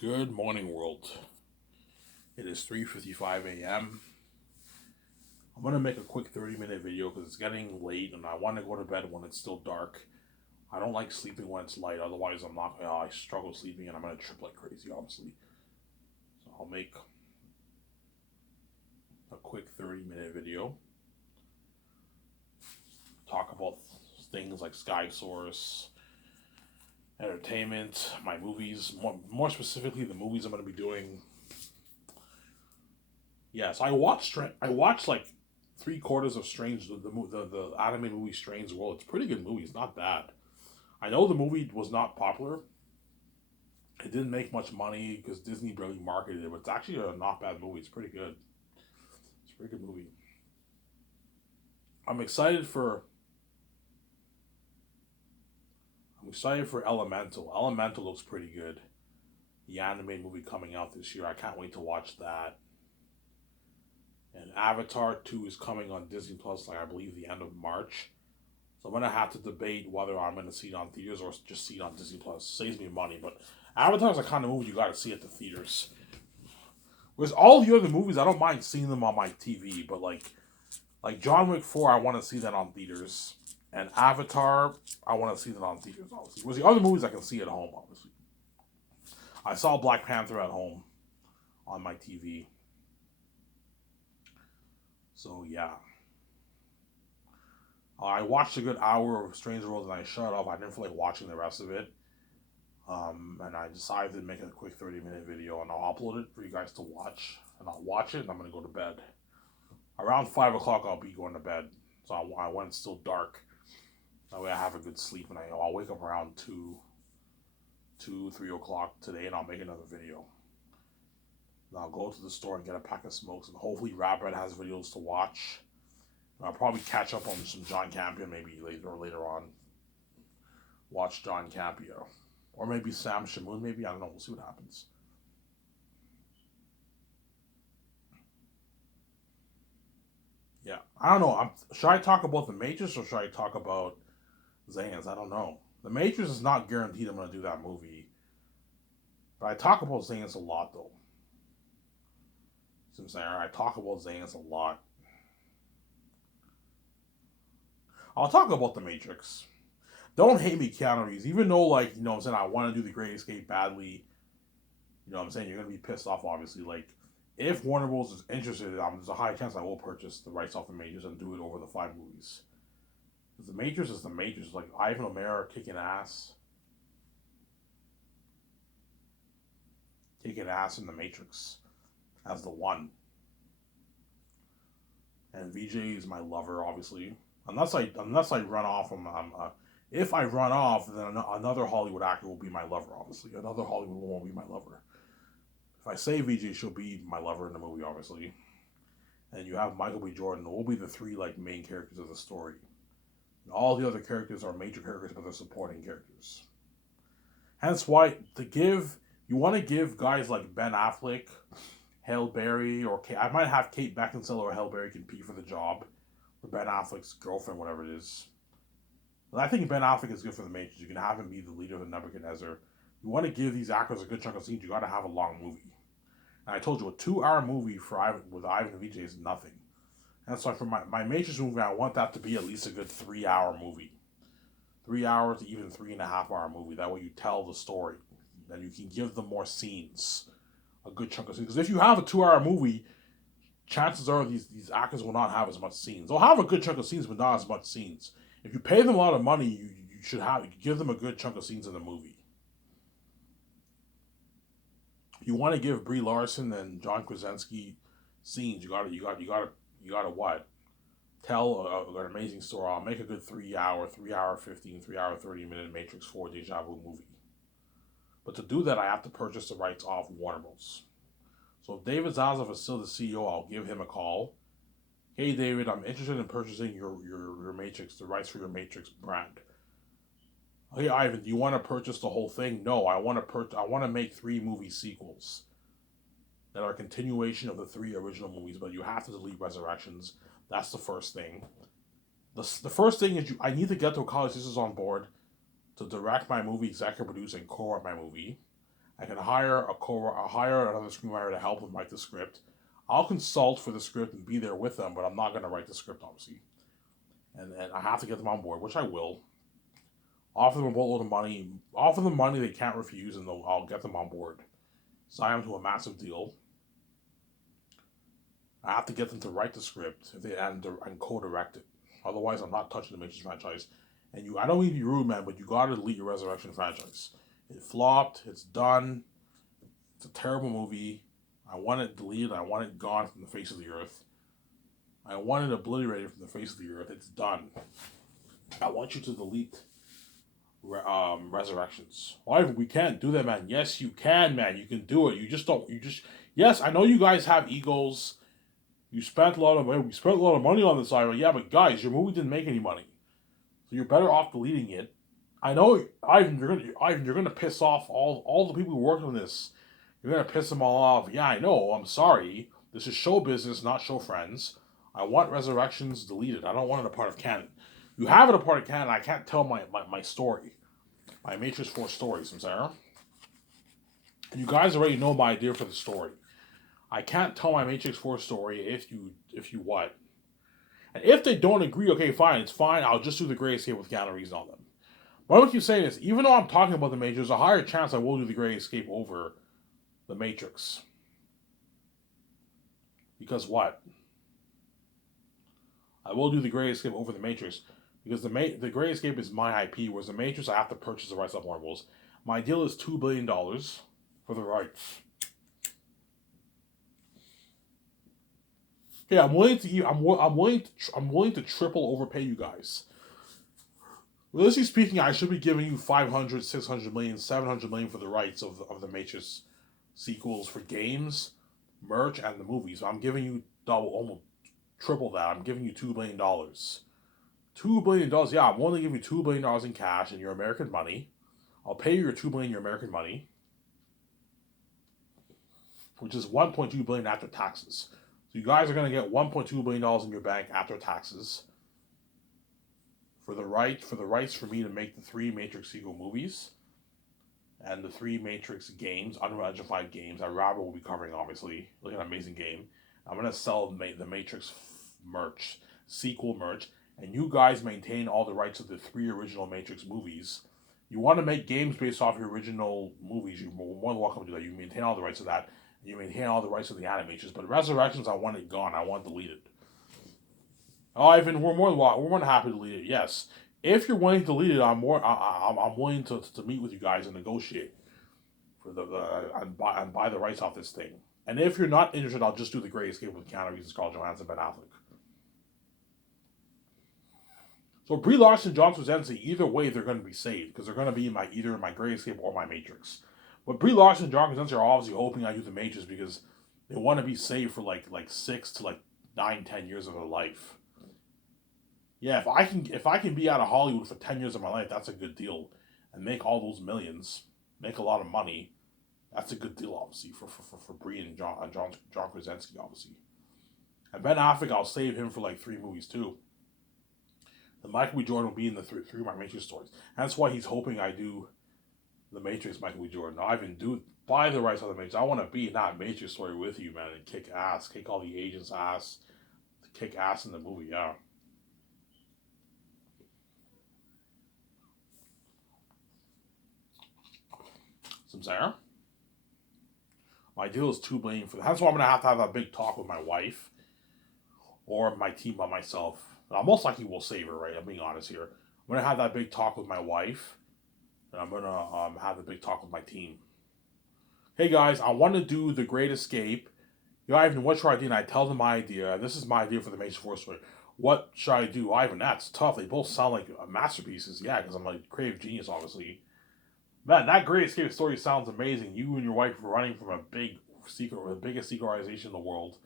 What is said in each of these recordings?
Good morning, world. It is 3:55 a.m. I'm gonna make a quick 30-minute video because it's getting late and I want to go to bed when it's still dark. I don't like sleeping when it's light. Otherwise, I'm not. I struggle sleeping and I'm gonna trip like crazy, honestly. So I'll make a quick 30-minute video. Talk about things like Sky Source, entertainment, my movies. More specifically, the movies I'm gonna be doing. Yes, I watched. I watched like three-quarters of Strange, the anime movie Strange World. It's a pretty good movie. It's not bad. I know the movie was not popular. It didn't make much money because Disney barely marketed it, but it's actually a not bad movie. It's pretty good. It's a pretty good movie. I'm excited for. I'm excited for Elemental. Elemental looks pretty good. The anime movie coming out this year. I can't wait to watch that. And Avatar 2 is coming on Disney Plus, like I believe the end of March. So I'm gonna have to debate whether I'm gonna see it on theaters or just see it on Disney Plus. Saves me money, but Avatar's the kind of movie you gotta see at the theaters. Whereas all the other movies, I don't mind seeing them on my TV, but like John Wick 4, I want to see that on theaters, and Avatar, I want to see that on theaters. Obviously, whereas the other movies I can see at home. Obviously, I saw Black Panther at home on my TV. So yeah, I watched a good hour of Strange World and I shut it off. I didn't feel like watching the rest of it. And I decided to make a quick 30-minute video and I'll upload it for you guys to watch. And I'll watch it and I'm going to go to bed. Around 5 o'clock, I'll be going to bed. So when it's still dark. That way I have a good sleep and I'll wake up around 3 o'clock today and I'll make another video. And I'll go to the store and get a pack of smokes and hopefully Rabbit has videos to watch. And I'll probably catch up on some John Campion maybe later on. Watch John Campion. Or maybe Sam Shamoon, maybe. I don't know. We'll see what happens. Yeah. I don't know. Should I talk about The Matrix or should I talk about Zans? I don't know. The Matrix is not guaranteed I'm going to do that movie. But I talk about Zans a lot, though. See what I'm saying? I talk about Zans a lot. I'll talk about The Matrix. Don't hate me, Keanu Reeves. Even though, like, you know what I'm saying, I want to do The Great Escape badly. You know what I'm saying? You're going to be pissed off, obviously. Like, if Warner Bros. Is interested, there's a high chance I will purchase the rights off The Matrix and do it over the five movies. Because The Matrix is The Matrix. Like, Ivan O'Mara kicking ass. Kicking ass in The Matrix as the one. And VJ is my lover, obviously. Unless I run off from if I run off, then another Hollywood actor will be my lover. Obviously, another Hollywood woman will be my lover. If I say VJ, she'll be my lover in the movie, obviously. And you have Michael B. Jordan. Will be the three like main characters of the story. And all the other characters are major characters, but they're supporting characters. Hence why you want to give guys like Ben Affleck, Halle Berry, or I might have Kate Beckinsale or Halle Berry compete for the job, or Ben Affleck's girlfriend, whatever it is. But I think Ben Affleck is good for the Matrix. You can have him be the leader of the Nebuchadnezzar. You want to give these actors a good chunk of scenes. You got to have a long movie. And I told you, a 2 hour movie with Ivan and VJ is nothing. And so for my Matrix movie, I want that to be at least a good 3 hour movie. 3 hours to even 3.5 hour movie. That way you tell the story. Then you can give them more scenes. A good chunk of scenes. Because if you have a 2 hour movie, chances are these actors will not have as much scenes. They'll have a good chunk of scenes, but not as much scenes. If you pay them a lot of money, you should give them a good chunk of scenes in the movie. If you want to give Brie Larson and John Krasinski scenes, you gotta what? Tell an amazing story. I'll make a good 3 hour, 3 hour 15, 3 hour 30 minute Matrix 4 Deja Vu movie. But to do that, I have to purchase the rights off Warner Bros. So if David Zaslav is still the CEO, I'll give him a call. Hey David, I'm interested in purchasing your Matrix, the rights for your Matrix brand. Hey Ivan, do you want to purchase the whole thing? No, I want to make 3 movie sequels that are a continuation of the 3 original movies, but you have to delete Resurrections. That's the first thing. The first thing is I need to get to college. This is on board to direct my movie, executive produce, and co-write my movie. I can hire another screenwriter to help them write the script. I'll consult for the script and be there with them, but I'm not going to write the script, obviously. And I have to get them on board, which I will. Offer them a boatload of money. Offer them money they can't refuse, and I'll get them on board. Sign them to a massive deal. I have to get them to write the script and co-direct it. Otherwise, I'm not touching the Matrix franchise. And I don't mean to be rude, man, but you gotta delete your Resurrection franchise. It flopped. It's done. It's a terrible movie. I want it deleted. I want it gone from the face of the earth. I want it obliterated from the face of the earth. It's done. I want you to delete Resurrections. Why we can't do that, man? Yes, you can, man. You can do it. You just don't. Yes, I know you guys have egos. You spent a lot of money. We spent a lot of money on this side. Yeah, but guys, your movie didn't make any money, so you're better off deleting it. I know, Ivan. You're gonna piss off all the people who worked on this. You're gonna piss them all off. Yeah, I know. I'm sorry. This is show business, not show friends. I want Resurrections deleted. I don't want it a part of canon. You have it a part of canon. I can't tell my story, my Matrix 4 story, Samsara. And you guys already know my idea for the story. I can't tell my Matrix 4 story if you what. And if they don't agree, okay, fine, it's fine. I'll just do the Great Escape with Keanu Reeves on them. But I keep saying this, even though I'm talking about the Matrix, there's a higher chance I will do the Great Escape over the Matrix. Because what? I will do the Great Escape over the Matrix because the Great Escape is my IP, whereas the Matrix I have to purchase the rights of Marvels. My deal is $2 billion for the rights. Yeah, I'm willing to triple overpay you guys. Realistically speaking, I should be giving you 500, 600 million, 700 million for the rights of the Matrix sequels for games, merch, and the movies. So I'm giving you double, almost triple that. I'm giving you $2 billion. $2 billion, yeah, I'm willing to give you $2 billion in cash in your American money. I'll pay you your $2 billion in your American money, which is $1.2 billion after taxes. So you guys are going to get $1.2 billion in your bank after taxes for the rights for me to make the 3 Matrix sequel movies and the 3 Matrix games, Unreal Engine 5 games that Robert will be covering, obviously. Look at an amazing game. I'm going to sell the Matrix merch, sequel merch, and you guys maintain all the rights of the 3 original Matrix movies. You want to make games based off your original movies, you're more than welcome to do that. You maintain all the rights of that. You maintain all the rights of the animations. But Resurrections, I want it gone. I want it deleted. Oh, Ivan, we're more than happy to delete it. Yes, if you're willing to delete it, I'm willing to meet with you guys and negotiate for and buy the rights off this thing. And if you're not interested, I'll just do the Great Escape with Keanu Reeves, Scarlett Johansson, Ben Affleck. So Brie Larson, John Krasinski, either way, they're going to be saved because they're going to be either in my Great Escape or my Matrix. But Brie Larson and John Krasinski are obviously hoping I do the Matrix because they want to be saved for like 6 to 9, 10 years of their life. Yeah, if I can be out of Hollywood for 10 years of my life, that's a good deal, and make all those millions, make a lot of money. That's a good deal, obviously, for Brie and John Krasinski, obviously. And Ben Affleck, I'll save him for 3 movies too. The Michael B. Jordan will be in the 3 of my Matrix stories. And that's why he's hoping I do the Matrix Michael B. Jordan. I even buy the rights of the Matrix. I want to be in that Matrix story with you, man, and kick ass, kick all the agents' ass, kick ass in the movie, yeah. Samsara? My deal is $2 billion for that. That's why I'm gonna have to have that big talk with my wife or my team by myself. And most likely will save her, right? I'm being honest here. I'm gonna have that big talk with my wife, and I'm gonna have the big talk with my team. Hey guys, I want to do the Great Escape. Ivan, what should I do? And I tell them my idea. This is my idea for the Matrix 4 story. What should I do? Ivan, that's tough. They both sound like masterpieces. Yeah, because I'm a creative genius, obviously. Man, that Great Escape story sounds amazing. You and your wife were running from a big secret, the biggest secret organization in the world.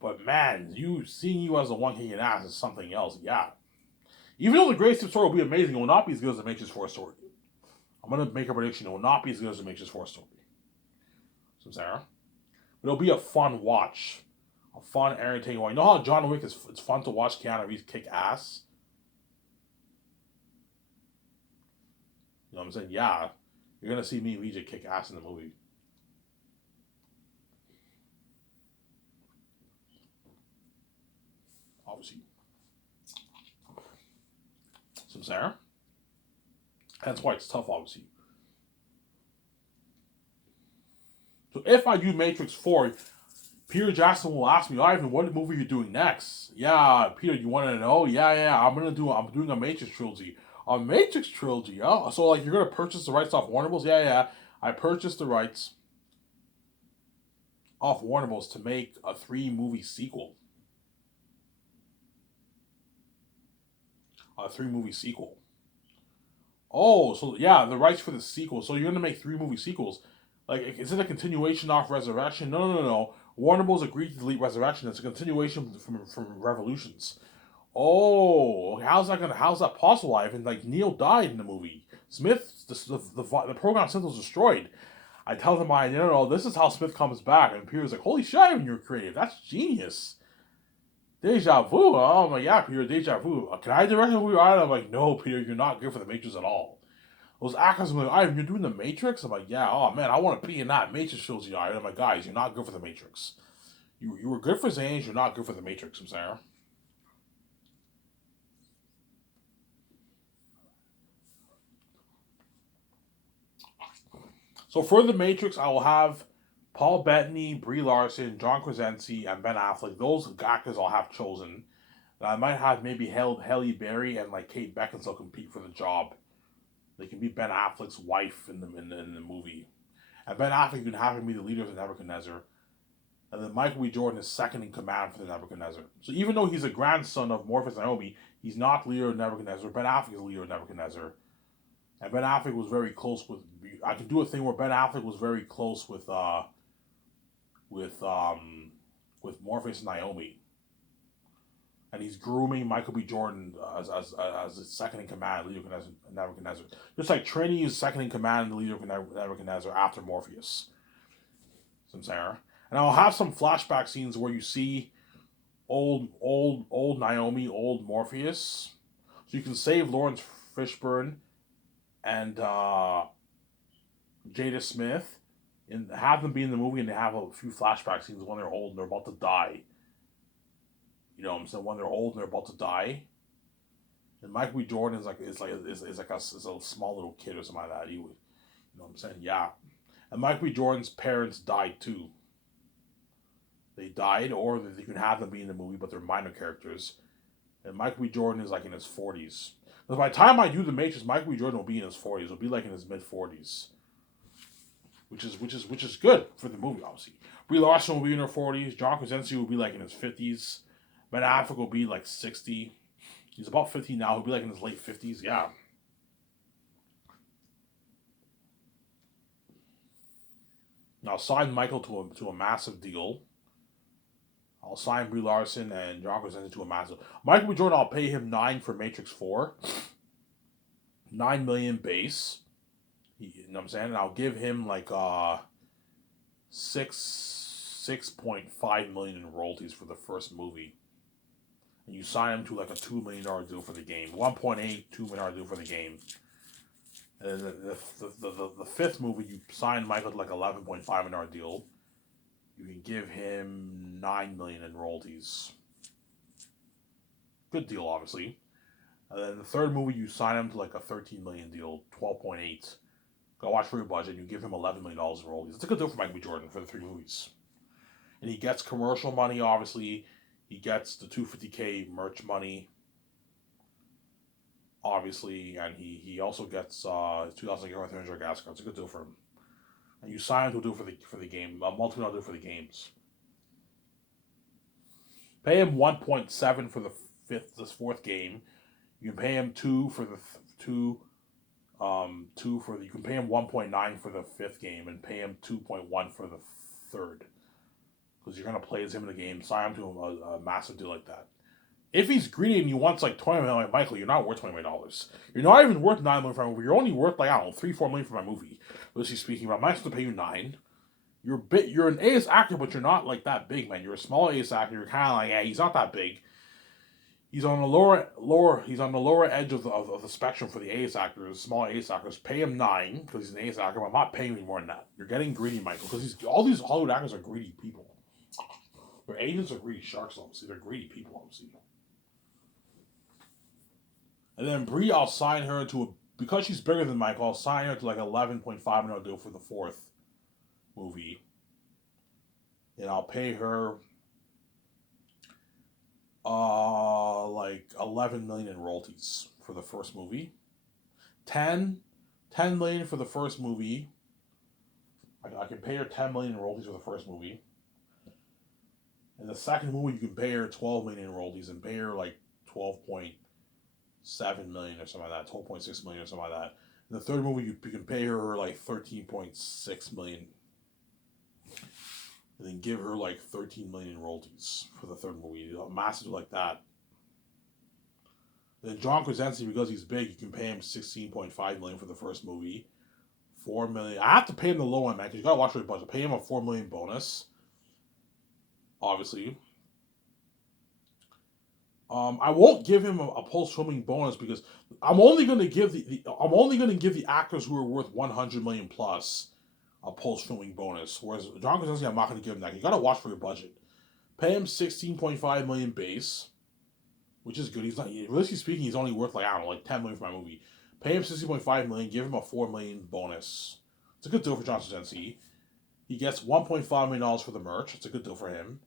But man, seeing you as the one kicking ass is something else. Yeah. Even though the Great Escape story will be amazing, it will not be as good as the Matrix 4 story. I'm gonna make a prediction. It will not be as good as the Matrix 4 story. So Sarah, but it'll be a fun watch, a fun, entertaining one. You know how John Wick is? It's fun to watch Keanu Reeves kick ass. You know what I'm saying? Yeah. You're gonna see me and VJ kick ass in the movie. Obviously. Some Sarah. That's why it's tough, obviously. So if I do Matrix 4, Peter Jackson will ask me, Ivan, what movie are you doing next? Yeah, Peter, you want to know? Yeah. I'm doing a Matrix trilogy. A Matrix trilogy. Oh, so like you're gonna purchase the rights off Warner Bros? Yeah. I purchased the rights off Warner Bros to make a 3-movie sequel. A 3-movie sequel. Oh, so yeah, the rights for the sequel. So you're gonna make 3-movie sequels. Like, is it a continuation off Resurrection? No. Warner Bros. Agreed to delete Resurrection. It's a continuation from Revolutions. Oh, how's that possible? Ivan, like Neo died in the movie. Smith, the program Smith was destroyed. I tell them, no, this is how Smith comes back, and Peter's like, holy shit, Ivan, you're creative. That's genius. Deja vu. Oh my yeah, Peter, deja vu. Can I direct a movie? I'm like, no, Peter, you're not good for the Matrix at all. Those actors are like, Ivan, you're doing the Matrix? I'm like, yeah, oh man, I want to be in that Matrix trilogy, Ivan. I'm like, guys, you're not good for the Matrix. You were good for Zane's, you're not good for the Matrix, I'm saying. So for the Matrix, I will have Paul Bettany, Brie Larson, John Krasinski, and Ben Affleck. Those actors I'll have chosen. And I might have maybe Halle Berry and like Kate Beckinsale compete for the job. They can be Ben Affleck's wife in the movie. And Ben Affleck can have him be the leader of the Nebuchadnezzar. And then Michael B. Jordan is second in command for the Nebuchadnezzar. So even though he's a grandson of Morpheus and Naomi, he's not the leader of Nebuchadnezzar. Ben Affleck is the leader of Nebuchadnezzar. And Ben Affleck was very close with. I can do a thing where Ben Affleck was very close with Morpheus and Naomi, and he's grooming Michael B. Jordan as his second in command, leader of Nebuchadnezzar. Just like Trinity is second in command, the leader of Nebuchadnezzar after Morpheus. Some Sarah, and I'll have some flashback scenes where you see old Naomi, old Morpheus, so you can save Lawrence Fishburne and Jada Smith, and have them be in the movie, and they have a few flashback scenes when they're old and they're about to die. You know what I'm saying? When they're old and they're about to die. And Michael B. Jordan is like a small little kid or something like that. He would, you know what I'm saying? Yeah. And Michael B. Jordan's parents died too. They died, or you can have them be in the movie, but they're minor characters. And Michael B. Jordan is like in his 40s. Because by the time I do the Matrix, Michael B. Jordan will be in his 40s. He'll be like in his mid 40s. Which is good for the movie, obviously. Brie Larson will be in her 40s. John Krasinski will be like in his 50s. Ben Affleck will be like 60. He's about 50 now. He'll be like in his late 50s. Yeah. Now sign Michael to a massive deal. I'll sign Brie Larson and John Krasinski to a massive. Michael B. Jordan, I'll pay him $9 for Matrix 4. $9 million base. You know what I'm saying? And I'll give him like 6.5 million in royalties for the first movie. And you sign him to like a $2 million deal for the game. 1.8, $2 million deal for the game. And then the fifth movie, you sign Michael to like $11.5 million deal. You can give him $9 million in royalties. Good deal, obviously. And then the third movie, you sign him to like a $13 million deal, 12.8. Go watch for your budget. You give him $11 million in royalties. It's a good deal for Michael B. Jordan for the 3 movies. And he gets commercial money, obviously. He gets the $250K merch money, obviously. And he also gets $2,000 $300 gas card. It's a good deal for him. And you sign him to a deal for the game, a multi-million deal for the games. Pay him 1.7 for this fourth game. You can pay him 2 for the you can pay him 1.9 for the fifth game and pay him 2.1 for the third, because you're gonna play as him in the game. Sign him to a massive deal like that. If he's greedy and he wants like $20 million, like Michael, you're not worth $20 million. You're not even worth $9 million for my movie. You're only worth like I don't know $3-4 million for my movie. Loosely speaking, but I might have to pay you $9 million. You're an ace actor, but you're not like that big, man. You're a small ace actor. You're kind of like, yeah, he's not that big. He's on the he's on the lower edge of the spectrum for the ace actors, small ace actors. Pay him 9 because he's an ace actor. But I'm not paying any more than that. You're getting greedy, Michael, because all these Hollywood actors are greedy people. Their agents are greedy sharks, obviously. They're greedy people, obviously. And then Brie, I'll sign her to because she's bigger than Michael. I'll sign her to like 11.5 million deal for the 4th movie, and I'll pay her like 11 million in royalties for the first movie. 10 million for the first movie. I can pay her 10 million in royalties for the first movie. In the second movie, you can pay her 12 million in royalties and pay her like 12.7 million or something like that, 12.6 million or something like that. In the third movie, you can pay her like 13.6 million, and then give her like 13 million in royalties for the third movie. A massive like that. Then John Krasinski, because he's big, you can pay him 16.5 million for the first movie. 4 million. I have to pay him the low end, man, because you gotta watch for the budget. Pay him a 4 million bonus. Obviously. I won't give him a post filming bonus because I'm only gonna give the actors who are worth 100 million plus a post filming bonus. Whereas John Krasinski, I'm not gonna give him that. You gotta watch for your budget. Pay him 16.5 million base, which is good. He's not, realistically speaking, he's only worth like, I don't know, like 10 million for my movie. Pay him 16.5 million, give him a 4 million bonus. It's a good deal for John Krasinski. He gets $1.5 million for the merch. It's a good deal for him.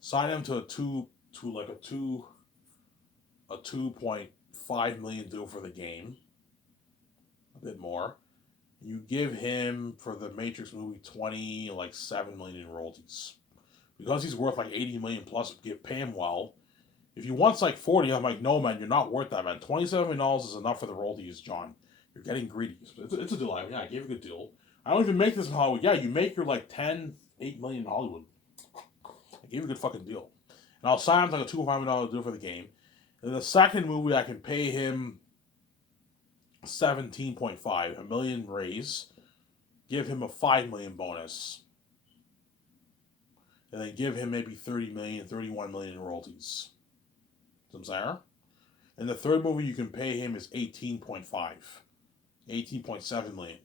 Sign him to a 2.5 million deal for the game. A bit more. You give him for the Matrix movie 7 million in royalties. Because he's worth like 80 million plus, pay him well. If he wants like 40, I'm like, no, man, you're not worth that, man. $27 million is enough for the royalties, John. You're getting greedy. It's a deal. I mean, I gave a good deal. I don't even make this in Hollywood. Yeah, you make your like 8 million in Hollywood. I gave you a good fucking deal. And I'll sign him like a $2.5 million deal for the game. In the second movie, I can pay him 17.5, a million raise. Give him a 5 million bonus. And then give him maybe 30 million, 31 million in royalties. Samsara. In the third movie, you can pay him is 18.5, 18.7 million.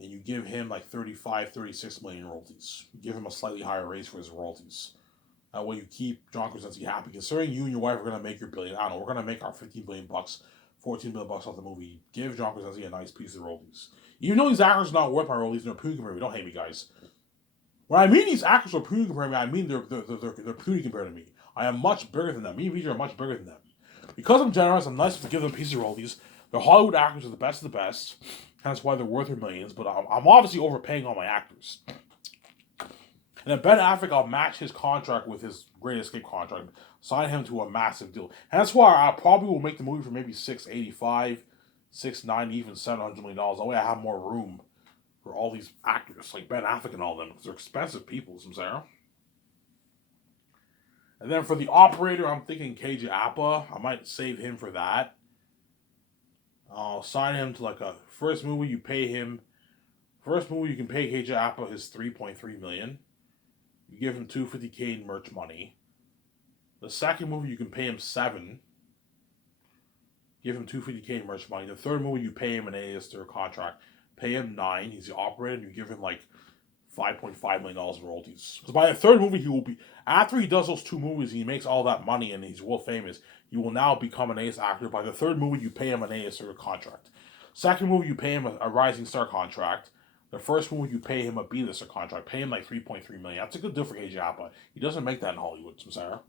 And you give him like 35, 36 million in royalties. You give him a slightly higher raise for his royalties. That way you keep John Krasinski happy. Considering you and your wife are going to make your billion, I don't know, we're going to make our 15 billion bucks, 14 billion bucks off the movie. Give John Krasinski a nice piece of royalties. Even though these actors are not worth my royalties, they're puny compared to me. Don't hate me, guys. When I mean these actors are puny compared to me, I mean they're puny compared to me. I am much bigger than them. Me and VJ are much bigger than them. Because I'm generous, I'm nice to give them a piece of royalties. The Hollywood actors are the best of the best. That's why they're worth their millions. But I'm obviously overpaying all my actors. And then Ben Affleck, I'll match his contract with his Great Escape contract. Sign him to a massive deal. And that's why I probably will make the movie for maybe $685, $690, even $700 million. That way I have more room for all these actors, like Ben Affleck and all them, because they're expensive people, Sarah. And then for the operator, I'm thinking KJ Apa. I might save him for that. I'll sign him to like a first movie. You pay him. First movie you can pay KJ Apa his 3.3 million. You give him $250K in merch money. The second movie you can pay him 7. Give him $250K in merch money. The third movie you pay him an A-lister contract. Pay him 9. He's the operator. And you give him like $5.5 million in royalties. Because by the third movie, he will be, after he does those 2 movies, he makes all that money and he's world famous, he will now become an ace actor. By the third movie, you pay him an A-lister contract. Second movie, you pay him a rising star contract. The first movie, you pay him a B-lister contract. Pay him like $3.3 million. That's a good deal for KJ Apa. He doesn't make that in Hollywood, Sarah.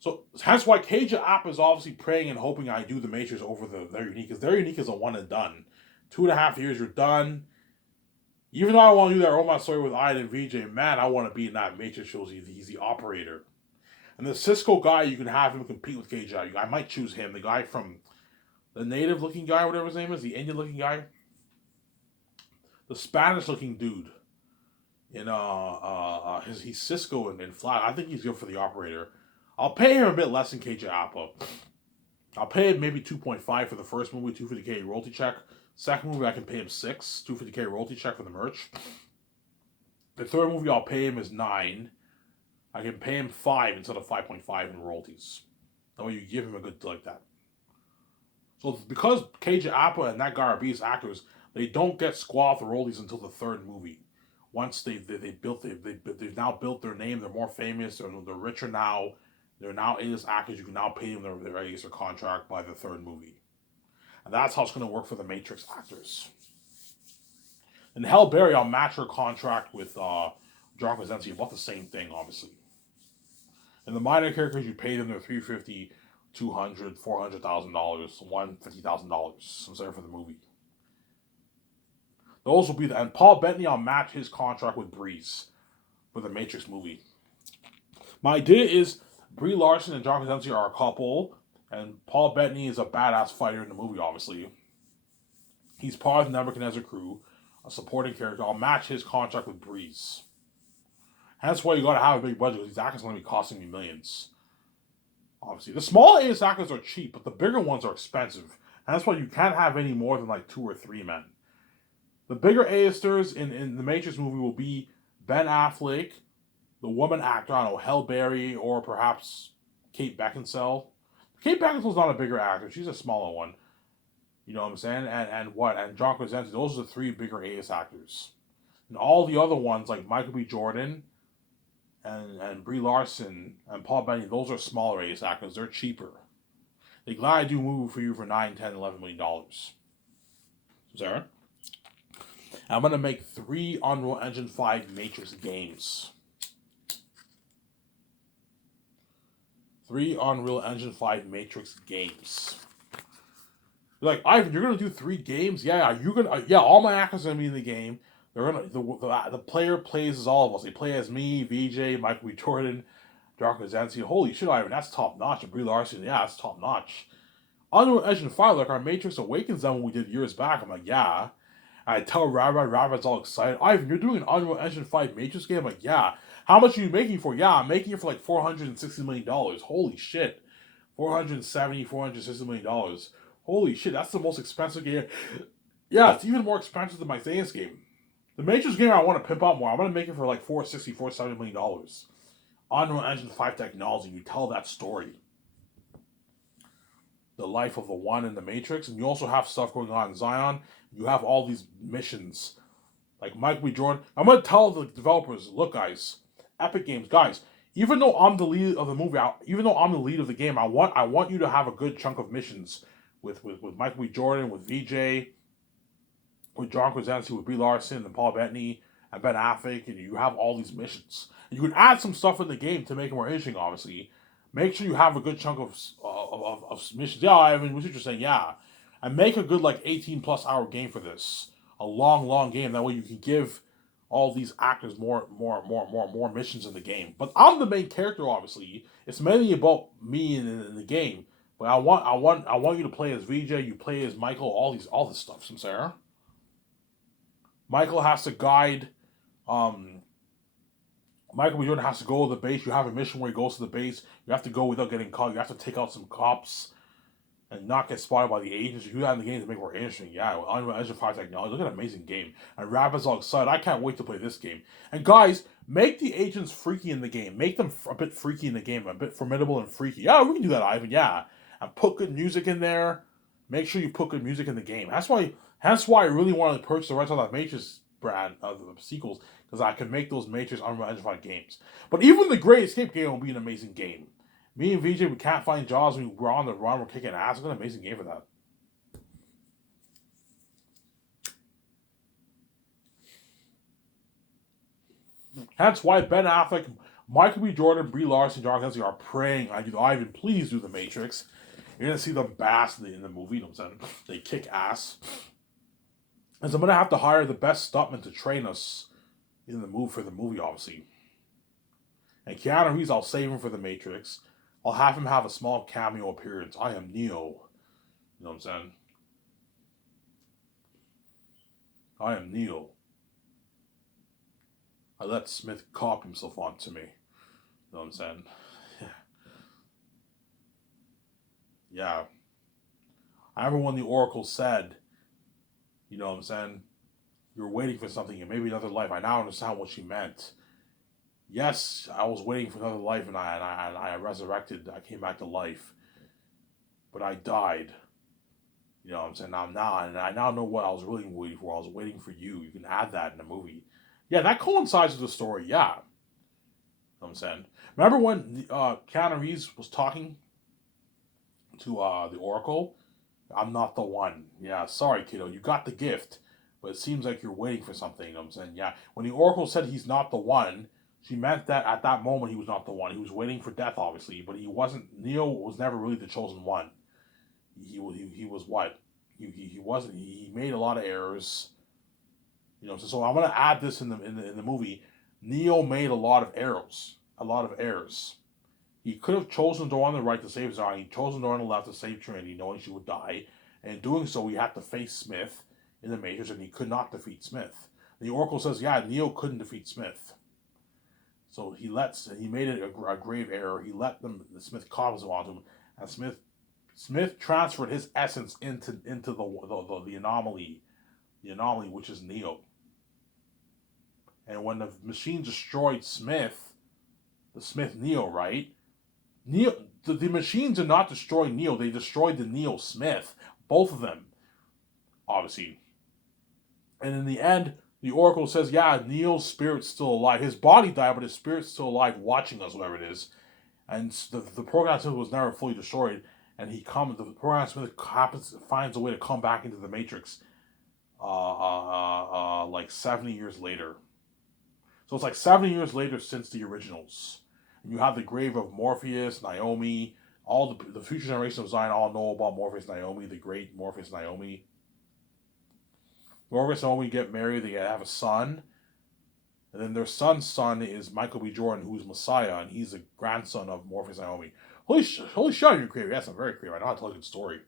So that's why KJ Apa is obviously praying and hoping I do the Matrix over the They're Unique, because They're Unique is a one and done. 2.5 years, you're done. Even though I want to do that romance story with Ida and VJ, man, I want to be in that Matrix show. He's the operator. And the Cisco guy, you can have him compete with KJ. I might choose him. The guy from the native-looking guy, whatever his name is, the Indian-looking guy. The Spanish-looking dude. He's Cisco and Flat. I think he's good for the operator. I'll pay him a bit less than KJ Apa. I'll pay him maybe 2.5 for the first movie, 250K royalty check. Second movie, I can pay him 6, 250K royalty check for the merch. The third movie, I'll pay him is 9. I can pay him 5 instead of 5.5 in royalties. That way you give him a good like that. So because KJ Apa and that guy are Beast actors, they don't get squaw for rollies until the third movie. Once they've now built their name, they're more famous, they're richer now. They're now A-list actors. You can now pay them their A-list contract by the third movie, and that's how it's going to work for the Matrix actors. And Halle Berry, I'll match her contract with John Krasinski about the same thing, obviously. And the minor characters, you pay them their $350, $200, $400,000, $150,000. I'm sorry for the movie. Those will be the and Paul Bettany. I'll match his contract with Breeze for the Matrix movie. My idea is Brie Larson and John Krasinski are a couple, and Paul Bettany is a badass fighter in the movie. Obviously, he's part of the Nebuchadnezzar crew, a supporting character. I'll match his contract with Breeze. That's why you gotta have a big budget. These actors are gonna be costing me millions. Obviously, the small A-list actors are cheap, but the bigger ones are expensive, and that's why you can't have any more than like 2 or 3 men. The bigger A-listers in the Matrix movie will be Ben Affleck, the woman actor, I don't know, Halle Berry, or perhaps Kate Beckinsale. Kate Beckinsale's not a bigger actor; she's a smaller one. You know what I'm saying? And John Krasinski. Those are the 3 bigger A-list actors. And all the other ones like Michael B. Jordan and Brie Larson and Paul Bettany, those are smaller A-list actors. They're cheaper. They glad I do a movie for you for $9, $10, $11 million. Sarah? I'm going to make 3 Unreal Engine 5 Matrix games. 3 Unreal Engine 5 Matrix games. You're like, Ivan, you're going to do 3 games? Yeah, you're going to, yeah, all my actors are going to be in the game. They're gonna the player plays as all of us. They play as me, VJ, Michael B. Jordan, John Krasinski. Holy shit, Ivan, that's top notch. And Brie Larson, yeah, that's top notch. Unreal Engine 5, like our Matrix Awakens demo we did years back. I'm like, yeah. I tell Rabbi's all excited. Ivan, you're doing an Unreal Engine 5 Matrix game? I'm like, yeah. How much are you making for? Yeah, I'm making it for like $460 million. Holy shit. $460 million. Holy shit, that's the most expensive game. Yeah, it's even more expensive than my Thanos game. The Matrix game I want to pimp out more. I'm going to make it for like $470 million. Unreal Engine 5 technology. You tell that story. The life of the one in the Matrix. And you also have stuff going on in Zion. You have all these missions. Like Michael B. Jordan. I'm going to tell the developers, look guys, Epic Games, guys, even though I'm the lead of the movie, even though I'm the lead of the game, I want you to have a good chunk of missions with Michael B. Jordan, with VJ, with John Krasinski, with Brie Larson, and Paul Bettany, and Ben Affleck, and you have all these missions. And you can add some stuff in the game to make it more interesting, obviously. Make sure you have a good chunk of missions. Yeah, I mean, what you're saying, yeah. And make a good, like, 18-plus hour game for this. A long, long game. That way you can give all these actors more missions in the game. But I'm the main character, obviously. It's mainly about me in the game. But I want you to play as VJ, you play as Michael, all this stuff, Sarah. Michael has to guide. Michael B. Jordan has to go to the base. You have a mission where he goes to the base. You have to go without getting caught. You have to take out some cops and not get spotted by the agents. You do that in the game to make it more interesting. Yeah, Unreal Engine 5 technology. Look at an amazing game. And Rabbit's all excited. I can't wait to play this game. And guys, make the agents freaky in the game. Make them a bit freaky in the game. A bit formidable and freaky. Yeah, we can do that, Ivan. Yeah. And put good music in there. Make sure you put good music in the game. That's why I really wanted to purchase the rights of that Matrix brand of the sequels, because I can make those Matrix Unreal Engine 5 games. But even the Great Escape game will be an amazing game. Me and VJ, we can't find Jaws. We're on the run. We're kicking ass. It's an amazing game for that. That's why Ben Affleck, Michael B. Jordan, Brie Larson, John Krasinski are praying. Ivan, please do the Matrix. You're gonna see them bass in the movie. You know what I'm saying? They kick ass. And so I'm gonna have to hire the best stuntman to train us in the movie for the movie, obviously. And Keanu Reeves, I'll save him for the Matrix. I'll have him have a small cameo appearance. I am Neo. You know what I'm saying? I am Neo. I let Smith cop himself onto me. You know what I'm saying? Yeah. I remember when the Oracle said, you know what I'm saying, you're waiting for something and maybe another life. I now understand what she meant. Yes, I was waiting for another life and I resurrected. I came back to life. but I died. You know what I'm saying? And I now know what I was really waiting for. I was waiting for you. You can add that in the movie. Yeah, that coincides with the story. Yeah, you know what I'm saying. Remember when Keanu Reeves was talking to the Oracle? I'm not the one. Yeah, sorry, kiddo. You got the gift, but it seems like you're waiting for something. You know what I'm saying? Yeah. When the Oracle said he's not the one, she meant that at that moment he was not the one. He was waiting for death, obviously, but he wasn't. Neo was never really the chosen one. He was what? He wasn't. He made a lot of errors. You know, so I'm gonna add this in the movie. Neo made a lot of errors. A lot of errors. He could have chosen the one on the right to save Zion. He chose the one on the left to save Trinity, knowing she would die. And in doing so, he had to face Smith in the Matrix, and he could not defeat Smith. The Oracle says, yeah, Neo couldn't defeat Smith. So he made it a grave error. He let Smith cause onto him, and Smith transferred his essence into the anomaly, which is Neo. And when the machine destroyed Smith, the Smith Neo, right? Neo, the machines did not destroy Neo. They destroyed the Neo Smith. Both of them, obviously. And in the end, the Oracle says, yeah, Neo's spirit's still alive. His body died, but his spirit's still alive watching us, whatever it is. And the program Smith was never fully destroyed. And the program Smith finds a way to come back into the Matrix like 70 years later. So it's like 70 years later since the originals. And you have the grave of Morpheus, Naomi, all the future generations of Zion all know about Morpheus, Naomi, the great Morpheus, Naomi. Morpheus and Naomi get married, they have a son. And then their son's son is Michael B. Jordan, who's Messiah, and he's the grandson of Morpheus and Naomi. Holy shit, you're creative. Yes, I'm very creative. I know how to tell a good story.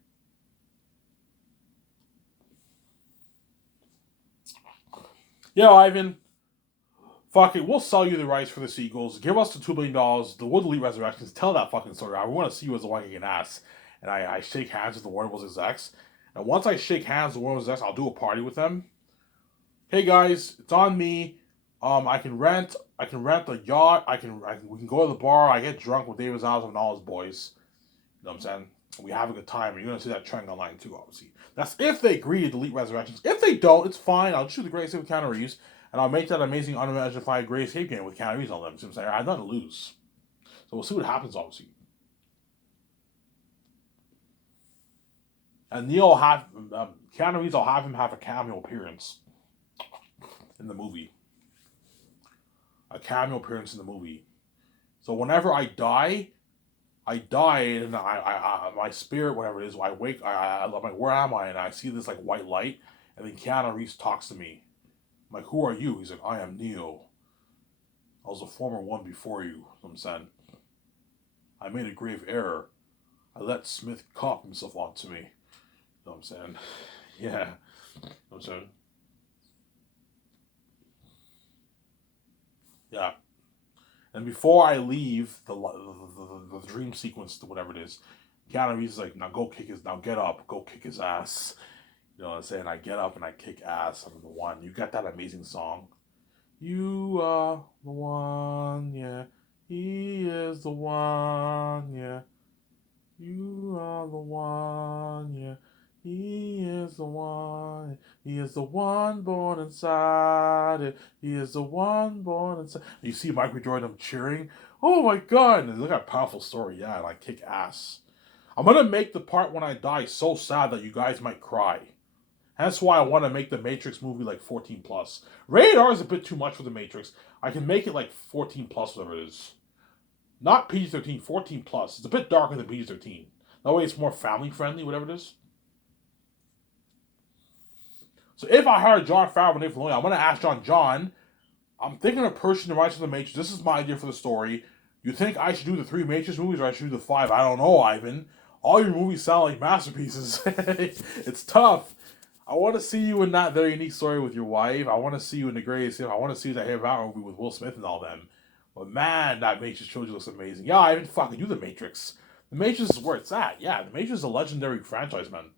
Yeah, Ivan. Fuck it, we'll sell you the rights for the sequels. Give us the $2 billion. The Wood Elite Resurrections. Tell that fucking story. I want to see you as the one kicking ass. And I shake hands with the Warner Bros. Execs. And once I shake hands with the Warner Bros. Execs, I'll do a party with them. Hey guys, it's on me. I can rent a yacht. We can go to the bar. I get drunk with David Zaslav and all his boys. You know what I'm saying? We have a good time. You're gonna see that trend online too, obviously. That's if they agree to delete Resurrections. If they don't, it's fine. I'll shoot the Great Escape with Keanu Reeves, and I'll make that amazing, unimaginative Great Escape game with Keanu Reeves on them. See what I'm saying? I have nothing to lose. So we'll see what happens, obviously. And Keanu Reeves, I'll have him have a cameo appearance in the movie. A cameo appearance in the movie. So whenever I die, and my spirit, whatever it is, I wake, I'm like, where am I? And I see this like white light, and then Keanu Reeves talks to me. I'm like, who are you? He's like, I am Neo. I was a former one before you. You know what I'm saying? I made a grave error. I let Smith cop himself onto me. You know what I'm saying? Yeah. You know what I'm saying? Yeah. And before I leave the dream sequence to whatever it is, Keanu Reeves is like, now get up, go kick his ass. You know what I'm saying? I get up and I kick ass. I'm the one. You got that amazing song. You are the one, yeah. He is the one, yeah. You are the one, yeah. He is the one. He is the one born inside it. He is the one born inside. You see Michael Jordan cheering. Oh my god! And look at a powerful story. Yeah, like kick ass. I'm gonna make the part when I die so sad that you guys might cry. That's why I want to make the Matrix movie like 14 plus. Rated R is a bit too much for the Matrix. I can make it like 14 plus, whatever it is. Not PG-13, 14 plus. It's a bit darker than PG-13. That way it's more family friendly, whatever it is. So if I hire Jon Favreau and Dave Filoni, I'm going to ask John, I'm thinking of purchasing the rights for the Matrix. This is my idea for the story. You think I should do the 3 Matrix movies or I should do the 5? I don't know, Ivan. All your movies sound like masterpieces. It's tough. I want to see you in that very unique story with your wife. I want to see you in the greatest. I want to see that Harry Potter movie with Will Smith and all them. But man, that Matrix trilogy looks amazing. Yeah, I even fucking do the Matrix. The Matrix is where it's at. Yeah, the Matrix is a legendary franchise, man.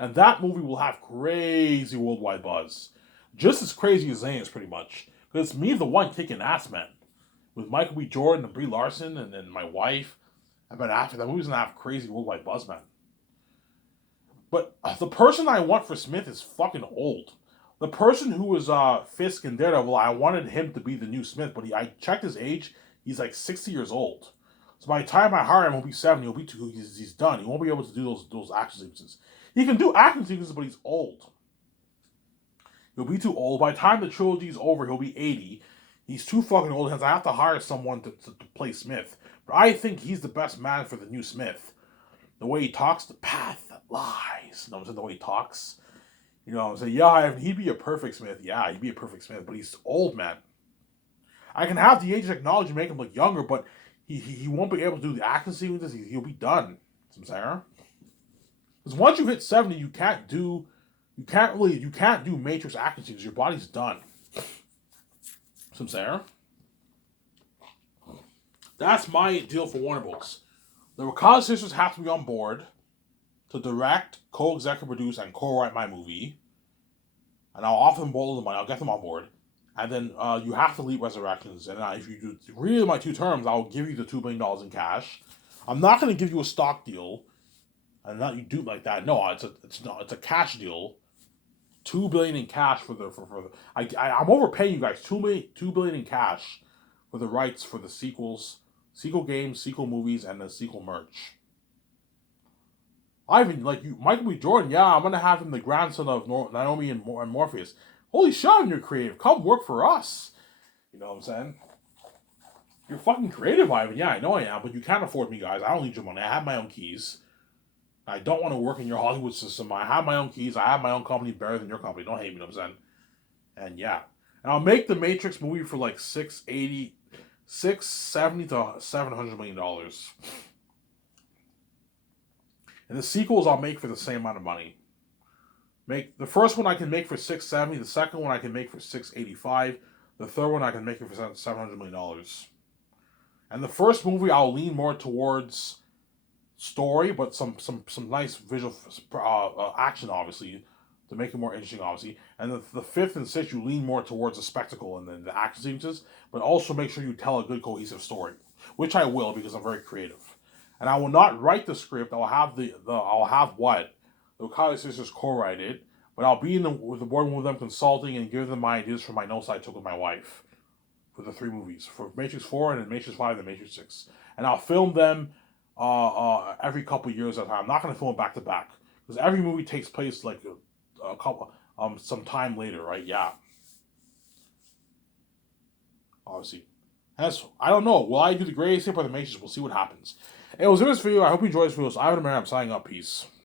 And that movie will have crazy worldwide buzz. Just as crazy as Zane's, pretty much. Because it's me, the one kicking ass, man. With Michael B. Jordan and Brie Larson and then my wife. Ben Affleck, that movie's gonna have crazy worldwide buzz, man. But the person I want for Smith is fucking old. The person who was Fisk and Daredevil, I wanted him to be the new Smith, but I checked his age. He's like 60 years old. So by the time I hire him, he'll be 70. He's done. He won't be able to do those action sequences. He can do action sequences, but he's old. He'll be too old. By the time the trilogy's over, he'll be 80. He's too fucking old. Hence, I have to hire someone to play Smith. But I think he's the best man for the new Smith. The way he talks, the path that lies. You know what I'm saying? The way he talks. You know what I'm saying? Yeah, he'd be a perfect Smith. Yeah, he'd be a perfect Smith. But he's old, man. I can have the age of technology make him look younger, but he won't be able to do the action sequences. He'll be done. You know what I'm saying? Because once you hit 70, you can't do Matrix action sequences. Your body's done. You know what I'm saying? That's my deal for Warner Bros. The Wachowski sisters have to be on board to direct, co-executive produce, and co-write my movie. And I'll offer them both the money. I'll get them on board. And then you have to lead Resurrections. And if you do really my 2 terms, I'll give you the $2 billion in cash. I'm not going to give you a stock deal. And not you do it like that. No, it's a cash deal. $2 billion in cash for the I'm overpaying you guys. $2 billion in cash for the rights for the sequels, sequel games, sequel movies, and the sequel merch. Ivan, like you, Michael B. Jordan, yeah, I'm gonna have him the grandson of Naomi and Morpheus. Holy shit, you're creative. Come work for us. You know what I'm saying? You're fucking creative, Ivan. Yeah, I know I am, but you can't afford me, guys. I don't need your money. I have my own keys. I don't want to work in your Hollywood system. I have my own keys. I have my own company better than your company. Don't hate me, you know what I'm saying? And yeah. And I'll make the Matrix movie for like $670 to $700 million. And the sequels I'll make for the same amount of money. Make the first one I can make for $670, the second one I can make for $685, the third one I can make it for $700 million. And the first movie I'll lean more towards story, but some nice visual action, obviously, to make it more interesting, obviously. And the fifth and sixth, you lean more towards the spectacle and the action sequences, but also make sure you tell a good cohesive story, which I will because I'm very creative. And I will not write the script. I'll have the Wachowski sisters co-write it, but I'll be with the boardroom with them consulting and give them my ideas for my notes I took with my wife for the 3 movies, for Matrix 4 and then Matrix 5 and Matrix 6. And I'll film them every couple of years at a time. I'm not going to film it back to back because every movie takes place like a couple some time later, right? Yeah, obviously. I don't know. Will I do the greatest hit or the Matrix? We'll see what happens. It was in this video. I hope you enjoyed this video. So I'm signing up. Peace.